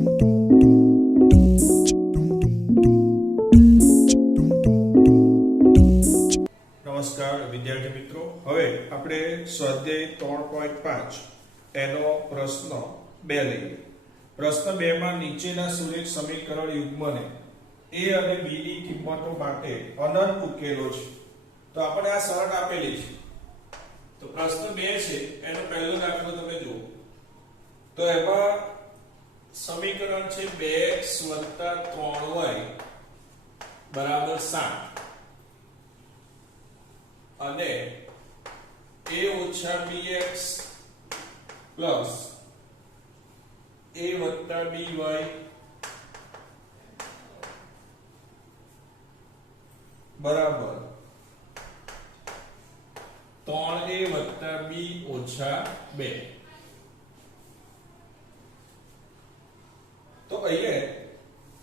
નમસ્કાર વિદ્યાર્થી મિત્રો, હવે આપણે સ્વાધ્યાય 3.5 એનો પ્રશ્ન 2 લઈએ. પ્રશ્ન 2 માં નીચેના સુરેખ સમીકરણ યુગ્મને a અને b ની કિંમતો માટે અનંત ઉકેલો છે. તો આપણે આ શરત આપેલી છે. તો પ્રશ્ન 2 છે એનો પહેલો દાખલો તમે જુઓ. તો એમાં સમીકરણ છે 2x + 3y = 7 અને a ઓછા bx પ્લસ a વત્તા by બરાબર 3a વત્તા b ઓછા 2. તો અહીંયા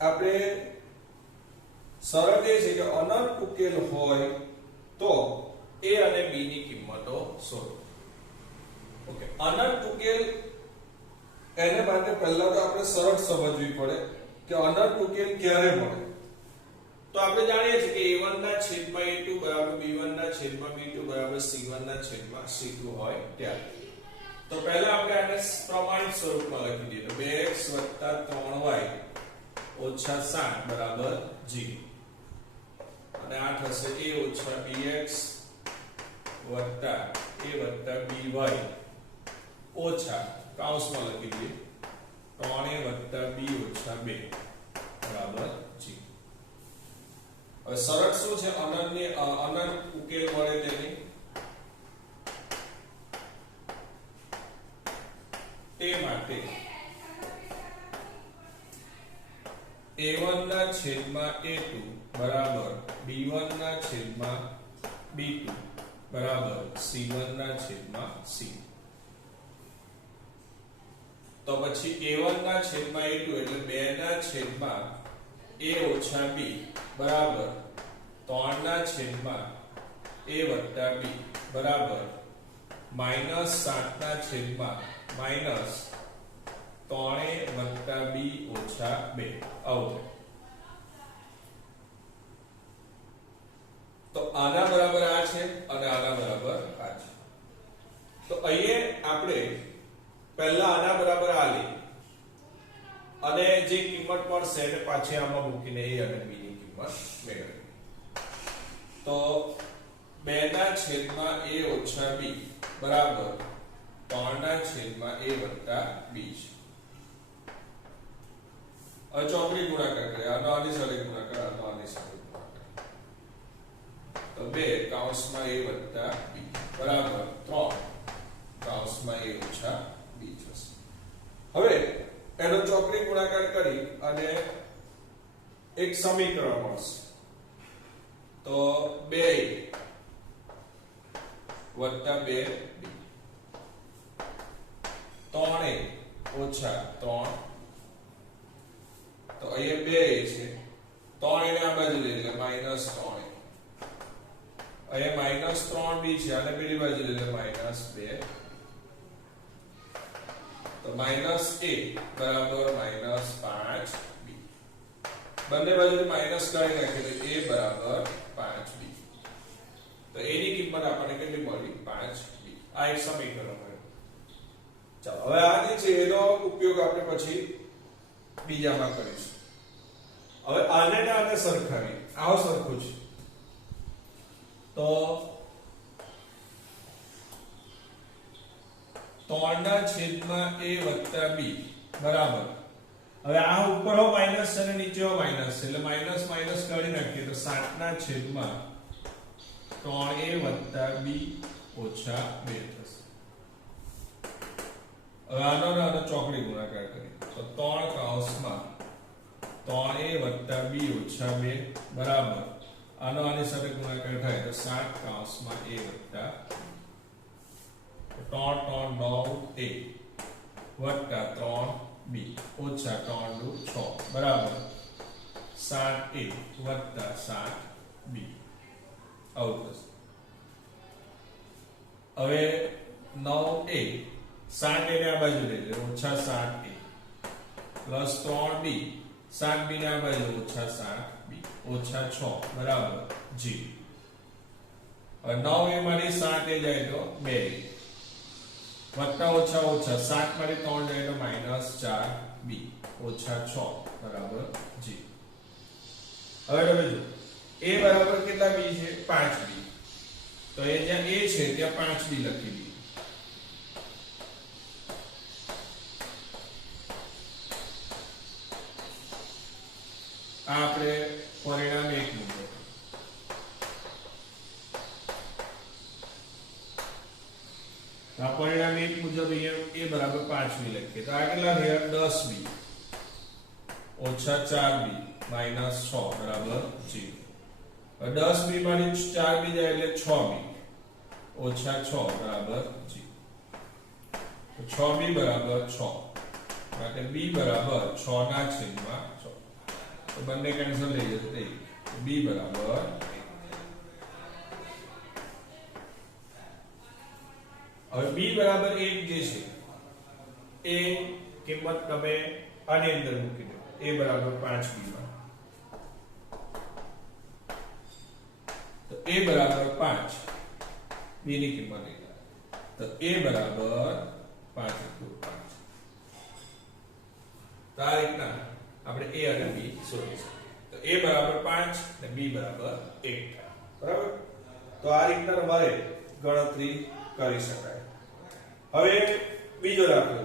આપણે શરત એ છે કે અનંત ઉકેલ હોય તો a અને b ની કિંમતો શોધો. ઓકે, અનંત ઉકેલ એને માટે પહેલા તો આપણે શરત સમજવી પડે કે અનંત ઉકેલ ક્યારે મળે. તો આપણે જાણીએ છીએ કે a1 ના છેદમાં a2 બરાબર b1 ના છેદમાં b2 બરાબર c1 ના છેદમાં c2 હોય ત્યારે. તો પહેલા આપણે આને પ્રમાણિત સ્વરૂપમાં લખી દઈએ. તો 2x + 3y ઓછા 7 બરાબર 0 અને આ થશે a ઓછા bx વત્તા a વત્તા by ઓછા કૌંસમાં લખી દઈએ 3a વત્તા b ઓછા 2 બરાબર 0. હવે શરત શું છે અનંત ઉકેલ મળે તેની? તે માટે a1 ના છેદમાં a2 બરાબર b1 ના છેદમાં b2 બરાબર c1 ના છેદમાં c. તો પછી a1 ના છેદમાં a2 એટલે 2 ના છેદમાં a ઓછા b બરાબર 3 ના છેદમાં a વત્તા b બરાબર -7 ના છેદમાં -3a વત્તા b ઓછા 2 આવું. તો આના બરાબર આ છે અને આના બરાબર આ છે. તો અહીંયા આપણે પહેલા આના બરાબર આ લઈએ અને જે કિંમત મળશે એને પાછી આમાં મૂકીને a અને b ની કિંમત મેળવીએ. તો 2 ના છેદમાં a ઓછા b બરાબર 3 ના છેદમાં a વત્તા b છે. હવે ચોકડી ગુણાકાર કરીએ. આનો આની સાથે ગુણાકાર, આનો આની સાથે ગુણાકાર. તો 2 કૌંસમાં a વત્તા b બરાબર 3 કૌંસમાં a ઓછા b થશે. હવે એનો ચોકડી ગુણાકાર કરી અને એક સમીકરણ મળશે. તો 2a વત્તા 2b 3a ઓછા 3. તો અહીંયા 2a છે, 3a ને આ બાજુ લઈ એટલે -3a. અહીંયા -3b છે અને પેલી બાજુ લઈ એટલે -2. તો -a બરાબર -5b. બંને બાજુથી માઈનસ કાઢી નાખીએ તો a બરાબર 5b. તો a ની કિંમત આપણને કેટલી મળી? 5b. આ એક સમીકરણ મળ્યું. ચાલો હવે આ જે છે એનો ઉપયોગ આપણે પછી બીજામાં કરીશું. હવે આને ને આને સરખાવીએ. આવો સરખું છે તો 3 ના છેદમાં a વત્તા b બરાબર. હવે આ ઉપર હો માઈનસ છે અને નીચે હો માઈનસ છે એટલે માઈનસ માઈનસ કાઢી નાખીએ તો 7 ના છેદમાં 3a વત્તા b ઓછા 2 થશે. હવે આનો ચોકડી ગુણાકાર કરીએ તો 3 કૌંસમાં 3a વત્તા b ઓછા 2 બરાબર આનો આની સાથે ગુણાકાર થાય તો 7 કૌંસમાં a વત્તા 3 વત્તા 3b ઓછા 3 દુ 6 બરાબર 7a વત્તા 7b આવું થશે. હવે 9a 7a ને આ બાજુ લઈ લે ઓછા 7a પ્લસ 3b 7b ને આ બાજુ ઓછા 7b ઓછા 6 બરાબર g. હવે 9 એ માંથી 7 એ જાય તો 2 વત્તા ઓછા ઓછા 7 માંથી 3 જાય તો માઈનસ 4b ઓછા 6 બરાબર g. હવે તમે જો a બરાબર કેટલા b છે 5b તો એ જ્યાં a છે ત્યાં 5b લખી દઈએ. આ આપણે પરિણામ 1 મુજબ આ પરિણામ 1 મુજબ અહીંયા a બરાબર 5b લખીએ તો આ કેટલા થયા 10b ઓછા 4b માઈનસ 6 બરાબર g. 10b માંથી 4b જાય એટલે 6b ઓછા 6 બરાબર g. તો 6b બરાબર 6 માટે b બરાબર 6 ના છેદમાં 6 તો બંને કેન્સલ થઈ જશે તો b બરાબર 1. હવે b બરાબર 1 જે છે એ કિંમત તમે આની અંદર મૂકી દો a બરાબર 5b માં તો a બરાબર 5 b ની કિંમત તો a બરાબર 5 * 5 તો આ રીતના આપણે a અને b શોધી શકીએ. તો a બરાબર 5 અને b બરાબર 1 થાય બરાબર. તો આ રીતના તમારે ગણતરી કરી શકાય. હવે બીજો દાખલો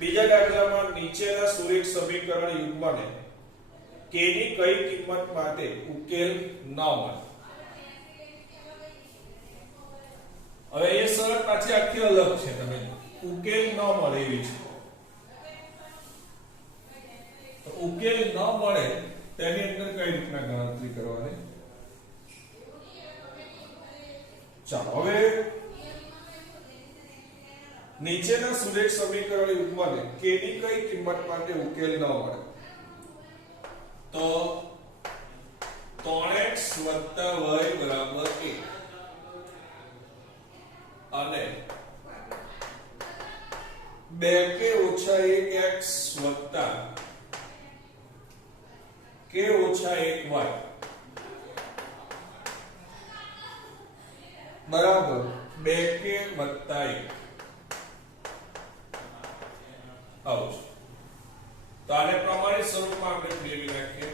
બીજા દાખલામાં નીચેના સુરેખ સમીકરણ યુગ્મને k ની કઈ કિંમત માટે ઉકેલ ન મળે. હવે એ શરત પાછી આખી અલગ છે તમે ઉકેલ ન મળે એવી છે. તો ઉકેલ ન મળે તેની અંદર કઈ રીતના ગણતરી કરવાની ચાલો હવે નીચેના સુરેખ સમીકરણ યુગ્મને k ની કઈ કિંમત માટે ઉકેલ ન મળે તો 3x + y = 1 અને 2k - 1x + k - 1y બરાબર 2k + 1 આવું છે. તો આને પ્રમાણિત સ્વરૂપમાં આપણે ફેરવી નાખીએ.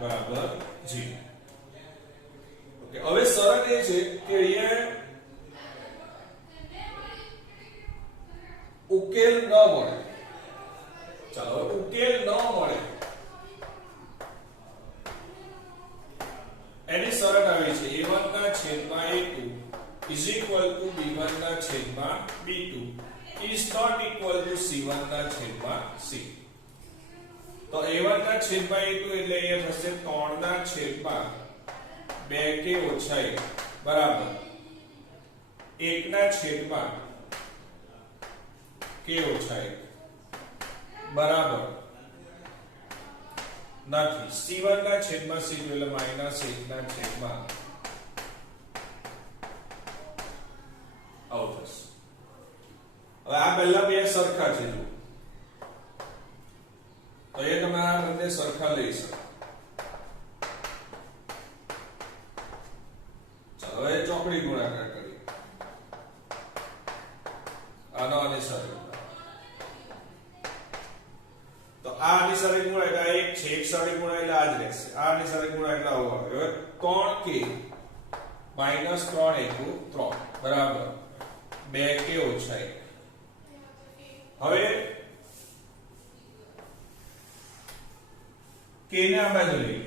બરાબર જી. ઓકે હવે શરત એ છે કે અહીંયા ઉકેલ ન મળે. ચાલો ઉકેલ ન મળે એની શરત આવી છે a1 ના છેદમાં a2 = b1 ના છેદમાં b2 is not equal to c1 ના છેદમાં c. તો a1 ના છેદમાં a2 એટલે અહીંયા થશે 3 ના છેદમાં 2k - 1 બરાબર 1 ના છેદમાં k - 1 બરાબર નથી c1 ના છેદમાં c2 એટલે -1 ના છેદમાં આવું થશે. હવે આ પહેલા બે સરખા છે જો તો એ તમારા બંને સરખા લઈ શકો. ચાલો હવે ચોકડી ગુણાકાર કરીએ. આનો આની સાથે તો આ આની સાથે ગુણાય એટલે એક છે એક સાથે ગુણાય એટલે આ જ રહેશે. આ આની સાથે ગુણાય એટલે આવું આવે. હવે 3k - 3 * 3 બરાબર 2k - 1. હવે k ને આ બાજુ લઈએ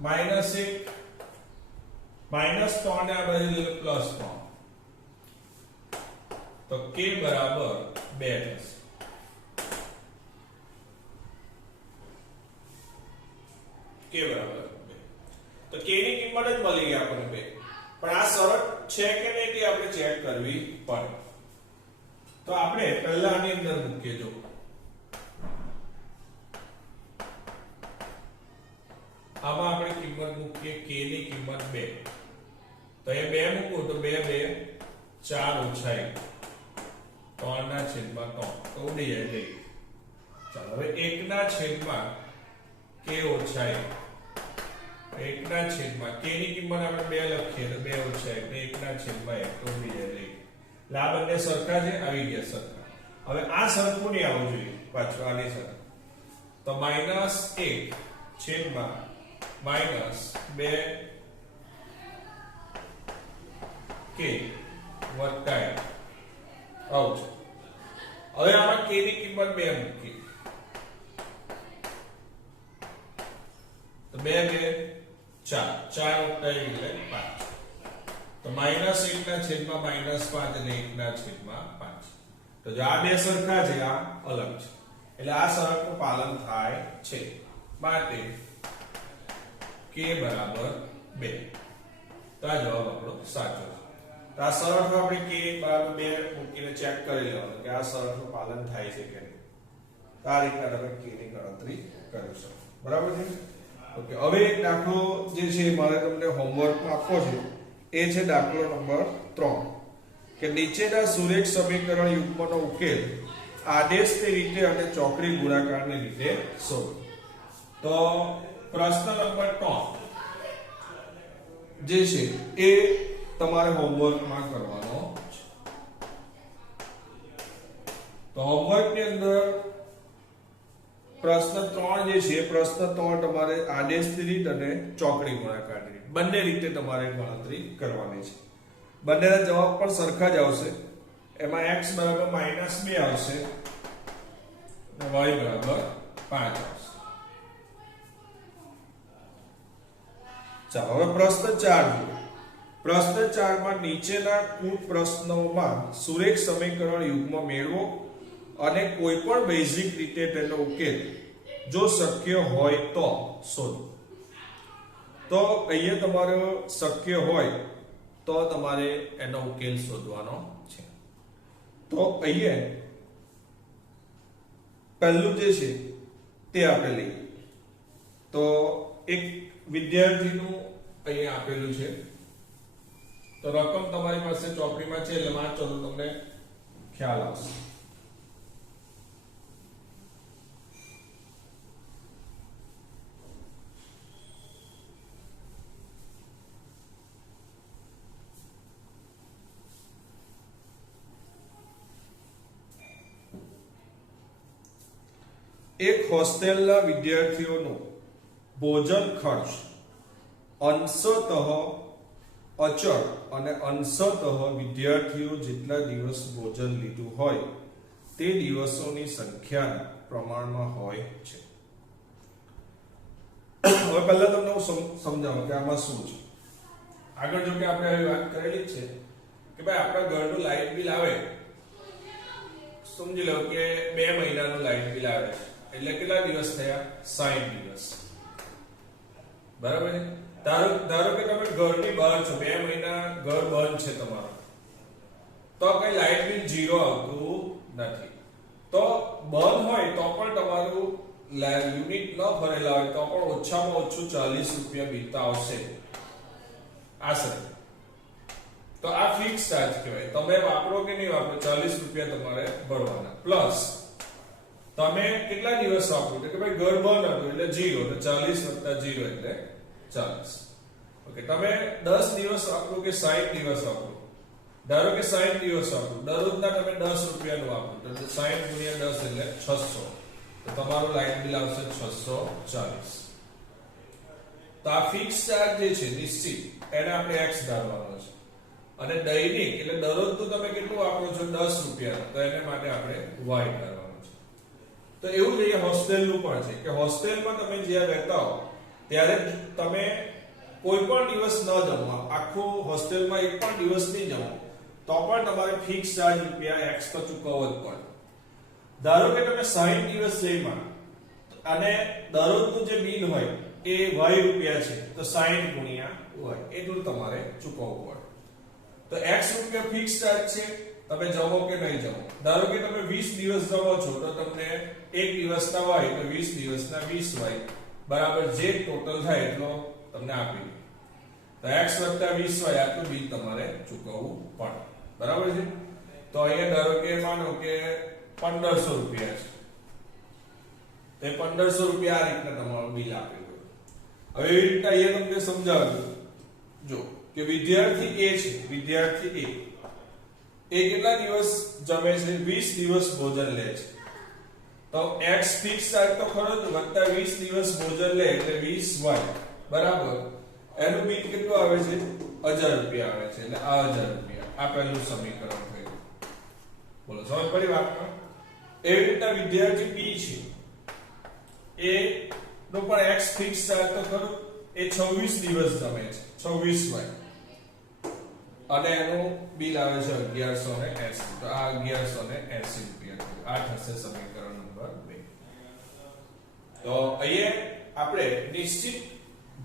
-1 - 3 ને આ બાજુ લઈએ +3 તો k બરાબર 2 થશે. k બરાબર 2 તો k ની કિંમત જ મળી ગઈ આપણને 2. પણ આ શરત છે કે નહીં તે આપણે ચેક કરવી પડે. તો આપણે પહેલા આની અંદર મૂકીએ જો તો એ 2 મૂકો તો 2 2 4 ઓછા 1 3 ના છેદમાં 3 તો ઉડી જાય એટલે ચાલો હવે 1 ના છેદમાં k ઓછા 1 1 ના છેદમાં k ની કિંમત આપણે 2 લખીએ તો 2 ઓછા 1 1 ના છેદમાં 1 તો ઉડી જાય એટલે એટલે આ બંને સરખા છે આવી ગયા સરખા હવે આ સરખું નહીં આવવું જોઈએ પાછું આની સાથે તો -1 છેદમાં -2 k વત્તા 1 આવું છે હવે આમાં k ની કિંમત 2 મૂકી તો 2 2 4 4 વત્તા 1 એટલે 5 તો -1 ના છેદમાં -5 એટલે 1 ના છેદમાં 5 તો જો આ બે સરખા છે આ અલગ છે એટલે આ શરતનું પાલન થાય છે માટે k બરાબર 2 તો આ જવાબ આપણો સાચો છે તો આ શરતમાં આપણે k બરાબર 2 મૂકીને ચેક કરી લેવાનું કે આ શરતનું પાલન થાય છે કે નહીં તો આ રીતના તમે k ની ગણતરી કરી શકો બરાબર છે ઓકે હવે એક દાખલો જે છે મારે તમને હોમવર્કમાં આપવો છે એ છે દાખલો નંબર 3 કે નીચેના સુરેખ સમીકરણ યુગ્મનો ઉકેલ આદેશની રીતે અને ચોકડી ગુણાકારની રીતે શોધો તો પ્રશ્ન નંબર 3 જે છે એ તમારે હોમવર્કમાં કરવાનો છે તો હોમવર્કની અંદર પ્રશ્ન 3 જે છે પ્રશ્ન 3 તમારે આદેશની રીત અને ચોકડી ગુણાકારની રીત બંને રીતે તમારે ગણતરી કરવાની છે બંનેના જવાબ પણ સરખા જ આવશે એમાં x બરાબર -2 આવશે અને y બરાબર 5 આવશે ચાલો હવે પ્રશ્ન 4 જુઓ પ્રશ્ન 4 માં નીચેના કુલ પ્રશ્નોમાં સુરેખ સમીકરણ યુગ્મ મેળવો અને કોઈપણ બેઝિક રીતે તેનો ઉકેલ જો શક્ય હોય તો શોધો તો અહીંયા તમારે શક્ય હોય તો તમારે એનો ઉકેલ શોધવાનો છે તો અહીંયા પહેલું જે છે તે આપણે લઈએ તો એક વિદ્યાર્થીનું અહીંયા આપેલું છે તો રકમ તમારી પાસે ચોપડીમાં છે એટલે વાંચો તો તમને ખ્યાલ આવશે એક હોસ્ટેલના વિદ્યાર્થીઓનો ભોજન ખર્ચ અંશતઃ અચળ અને અંશતઃ વિદ્યાર્થીઓ જેટલા દિવસ ભોજન લીધું હોય તે દિવસોની સંખ્યાના પ્રમાણમાં હોય છે હવે પહેલા તમને હું સમજાવું કે આમાં શું છે આગળ જો કે આપણે આવી વાત કરેલી જ છે કે ભાઈ આપણા ઘરનું લાઇટ બિલ આવે સમજી લો કે 2 મહિનાનું લાઇટ બિલ આવે એટલે કેટલા દિવસ થયા 60 દિવસ બરાબર છે ધારો કે તમે ઘરની બહાર છો 2 મહિના ઘર બંધ છે તમારું તો કઈ લાઇટ બિલ 0 આવતું નથી તો બંધ હોય તો પણ તમારું યુનિટ ન ભરેલા હોય તો પણ ઓછામાં ઓછું 40 રૂપિયા બીતા આવશે આશરે તો આ ફિક્સ ચાર્જ કહેવાય તમે વાપરો કે નહીં વાપરો 40 રૂપિયા તમારે ભરવાના પ્લસ તમે કેટલા દિવસ વાપરો કે ભાઈ ઘર બંધ હતું એટલે 0 તો 40 + 0 એટલે 40 ઓકે તમે 10 દિવસ વાપરો કે 60 દિવસ વાપરો ધારો કે 60 દિવસ વાપરો દરરોજના તમે 10 રૂપિયાનું વાપરો તો 60 × 10 એટલે 600 તો તમારું લાઇટ બિલ આવશે 640 તો આ ફિક્સ ચાર્જ જે છે નિશ્ચિત એને આપણે x ધારવાનો છે અને દૈનિક એટલે દરરોજનું તમે કેટલું વાપરો છો 10 રૂપિયા તો એને માટે આપણે y ધારવાનો છે તો એવું જ અહીંયા હોસ્ટેલનું પણ છે કે હોસ્ટેલમાં તમે જ્યાં રહેતા હો ત્યારે તમે કોઈ પણ દિવસ ન જમો આખો હોસ્ટેલમાં એક પણ દિવસ નહીં જમો તો પણ તમારે ફિક્સ ચાર્જ રૂપિયા x તો ચૂકવવો જ પડે ધારો કે તમે 60 દિવસ જઈમાં અને દરરોજનું જે બિલ હોય એ y રૂપિયા છે તો 60 × y એટલું તમારે ચૂકવવું પડે તો x રૂપિયા ફિક્સ ચાર્જ છે તમે જમો કે નહીં જમો ધારો કે તમે 20 દિવસ જમો છો તો તમને એક દિવસના y તો 20 દિવસના 20y બરાબર જે ટોટલ થાય એટલો તમને આપી દે તો x + 20 હોય આટલું બિલ તમારે ચૂકવવું પડે, બરાબર છે? તો અહીંયા ધારો કે માનો કે 1500 રૂપિયા છે, તો 1500 રૂપિયા આ રીતના તમારું બિલ આપેલું. હવે એવી રીતના અહીંયા તમને સમજાવ્યું જો કે વિદ્યાર્થી A છે, વિદ્યાર્થી A એ કેટલા દિવસ જમે છે? 20 દિવસ ભોજન લે છે. તો x ફિક્સ ચાર્જ તો ખરો જ, વત્તા 20 દિવસ ભોજન લે એટલે 20y બરાબર. એનું બિલ કેટલું આવે છે? 1000 રૂપિયા આવે છે. એટલે આ 1000 રૂપિયા આ પહેલું સમીકરણ થયું. બોલો સમજ પડી વાતમાં? એવી રીતના વિદ્યાર્થી B છે, એ નો પણ x ફિક્સ ચાર્જ તો ખરો, એ 26 દિવસ જમે છે, 26y, અને એનું બિલ આવે છે 1180. તો આ 1180 રૂપિયા થયું. આ થશે સમીકરણ નંબર 2. તો અહીંયા આપણે નિશ્ચિત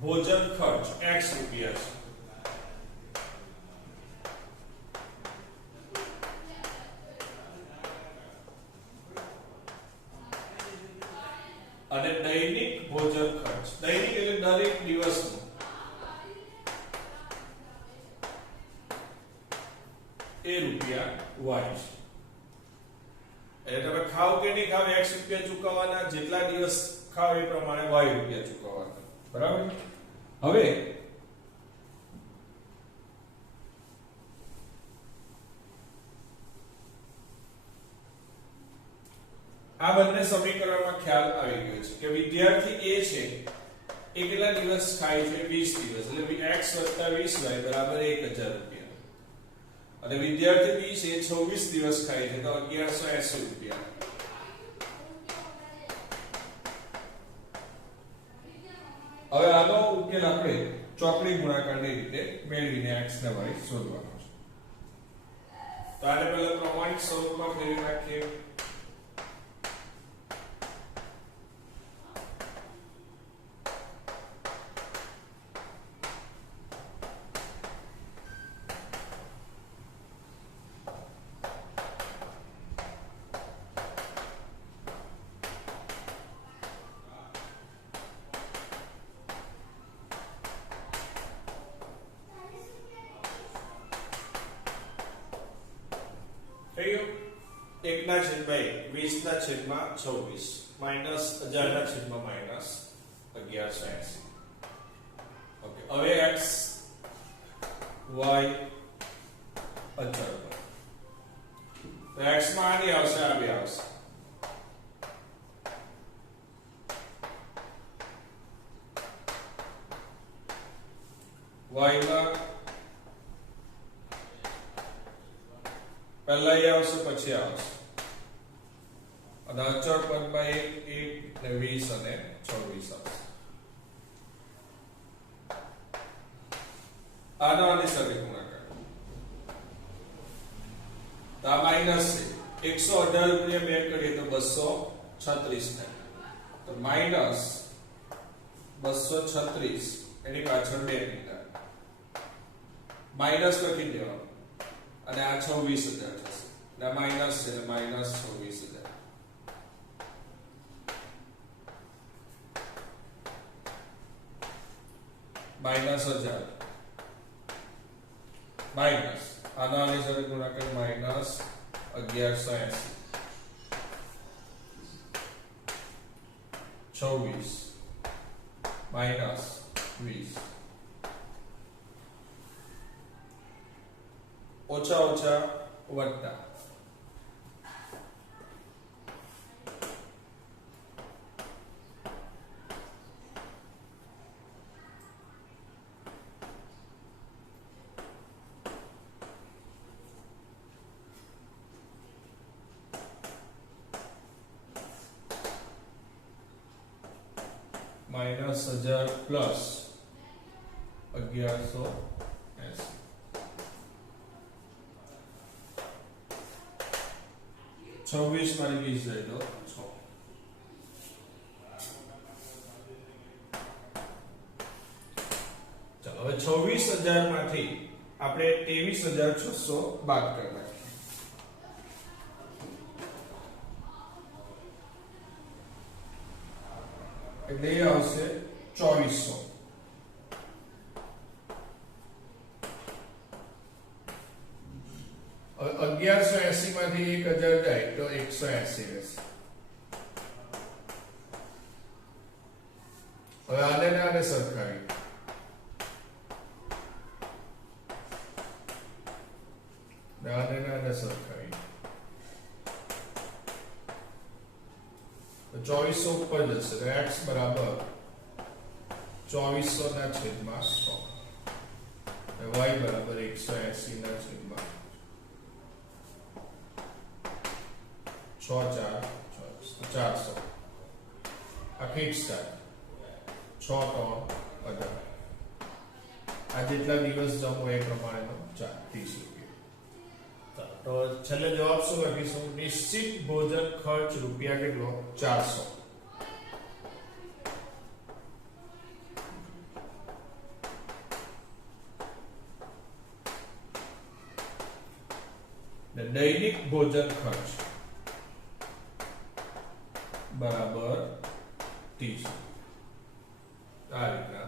ભોજન ખર્ચ x રૂપિયા છે, અને દૈનિક ભોજન ખર્ચ, દૈનિક એટલે દરેક દિવસનો, એ રૂપિયા y છે. એટલે તમે ખાવ કે નહીં ખાવ x રૂપિયા ચૂકવવાના, જેટલા દિવસ ખાવ એ પ્રમાણે y રૂપિયા ચૂકવવાના, બરાબર? હવે આ બંને સમીકરણમાં ખ્યાલ આવી ગયો છે કે વિદ્યાર્થી A છે એ કેટલા દિવસ ખાય છે? 20 દિવસ. એટલે x + 20y બરાબર 1000 રૂપિયા. અને વિદ્યાર્થી B છે 26 દિવસ ખાય છે, તો 1180 રૂપિયા. હવે આનો ઉકેલ આપણે ચોકડી ગુણાકારની રીતે મેળવીને x ને y શોધવાનો છે. તો આને પહેલા પ્રમાણિત સ્વરૂપમાં ફેરવી નાખીએ. એકના છેદમાં 1 20 ના છેદમાં 26 માઈનસ 1000 ના છેદમાં માઈનસ 1180. ઓકે, હવે x y અચળ પર તો x માં આની આવશે, આ બે આવશે. y માં પહેલા એ આવશે પછી આવશે, અને અચળ પદમાં 1 1 ને 20 અને 26 આવશે. આનો આની સાથે ગુણાકાર, તો આ માઈનસ છે, 118 રૂપિયા બે કરીએ તો 236 થાય, તો માઈનસ 236 એની પાછળ 2 નીકળે, માઈનસ લખી દેવાનું, અને આ 26000 થશે. એટલે માઈનસ છે એટલે માઈનસ 26000. માઈનસ 1000 માઈનસ આના આની સાથે ગુણાકાર માઈનસ 1180 26 માઈનસ 20 ઓછા ઓછા વત્તા માઈનસ 1000 પ્લસ 1180 26 મારી 20 જાય તો 6. ચાલો હવે 26000 માંથી આપણે 23600 બાદ કરી નાખીએ. એટલે એ આવશે 2400. માંથી 1000 જાય તો 180 રહેશે. હવે આને સરખાવી સરખાવી તો 2400 ઉપર જશે તો x બરાબર 2400 ના છેદમાં 100 y બરાબર 180 ના છેદમાં 6 4 400 આ ફિક્સ થાય 6 3 18 આ જેટલા દિવસ જમો એ પ્રમાણેનો 30 રૂપિયા. તો છેલ્લે જવાબ શું લખીશું? નિશ્ચિત ભોજન ખર્ચ રૂપિયા કેટલો? 400. દૈનિક ભોજન ખર્ચ બરાબર 30. આ રીતના